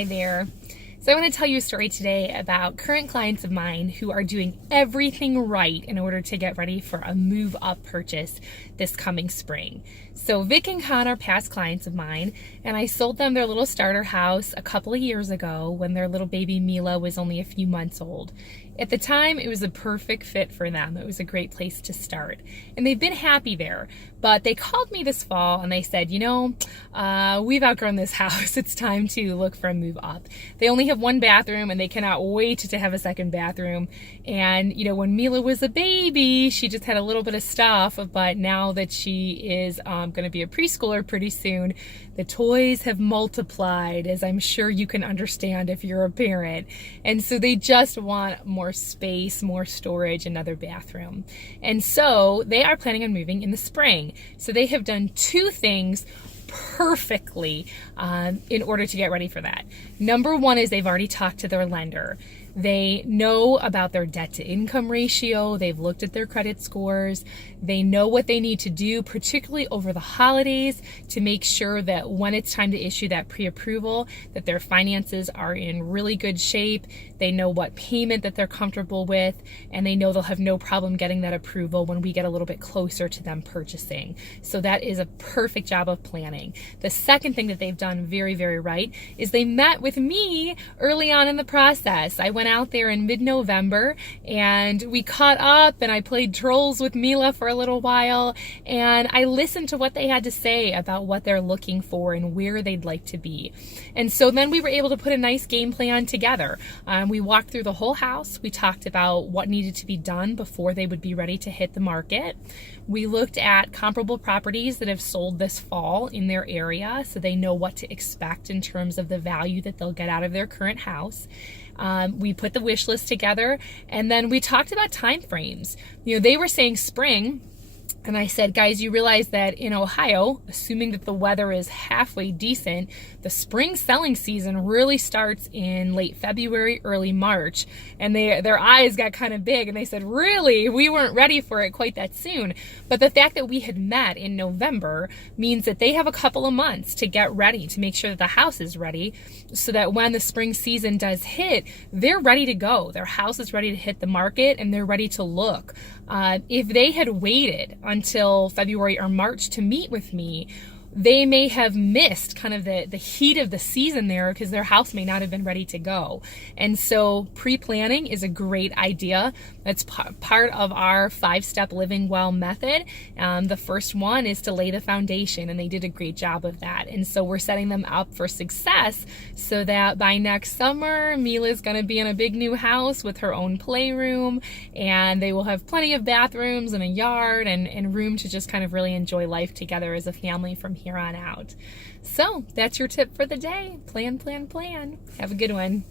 Hi there. So I want to tell you a story today about current clients of mine who are doing everything right in order to get ready for a move up purchase this coming spring. So Vic and Con are past clients of mine, and I sold them their little starter house a couple of years ago when their little baby Mila was only a few months old. At the time, it was a perfect fit for them. It was a great place to start. And they've been happy there. But they called me this fall and they said, we've outgrown this house. It's time to look for a move up. They only have one bathroom and they cannot wait to have a second bathroom. And, when Mila was a baby, she just had a little bit of stuff. But now that she is going to be a preschooler pretty soon, the toys have multiplied, as I'm sure you can understand if you're a parent. And so they just want more space, more storage, another bathroom. And so they are planning on moving in the spring. So they have done two things perfectly in order to get ready for that. Number one is they've already talked to their lender. They know about their debt to income ratio. They've looked at their credit scores. They know what they need to do, particularly over the holidays, to make sure that when it's time to issue that pre-approval, that their finances are in really good shape. They know what payment that they're comfortable with, and they know they'll have no problem getting that approval when we get a little bit closer to them purchasing. So that is a perfect job of planning. The second thing that they've done very, very right is they met with me early on in the process. I went out there in mid-November and we caught up and I played trolls with Mila for a little while, and I listened to what they had to say about what they're looking for and where they'd like to be. And so then we were able to put a nice game plan together. We walked through the whole house. We talked about what needed to be done before they would be ready to hit the market. We looked at comparable properties that have sold this fall in their area so they know what to expect in terms of the value that they'll get out of their current house. We put the wish list together, and then we talked about time frames. They were saying spring, and I said, guys, you realize that in Ohio, assuming that the weather is halfway decent, the spring selling season really starts in late February, early March. And their eyes got kind of big and they said, really? We weren't ready for it quite that soon. But the fact that we had met in November means that they have a couple of months to get ready, to make sure that the house is ready, so that when the spring season does hit, they're ready to go. Their house is ready to hit the market and they're ready to look. If they had waited until February or March to meet with me, they may have missed kind of the heat of the season there because their house may not have been ready to go. And so pre-planning is a great idea. That's part of our 5-step living well method. The first one is to lay the foundation, and they did a great job of that. And so we're setting them up for success so that by next summer, Mila's going to be in a big new house with her own playroom, and they will have plenty of bathrooms and a yard and room to just kind of really enjoy life together as a family from here on out. So that's your tip for the day. Plan, plan, plan. Have a good one.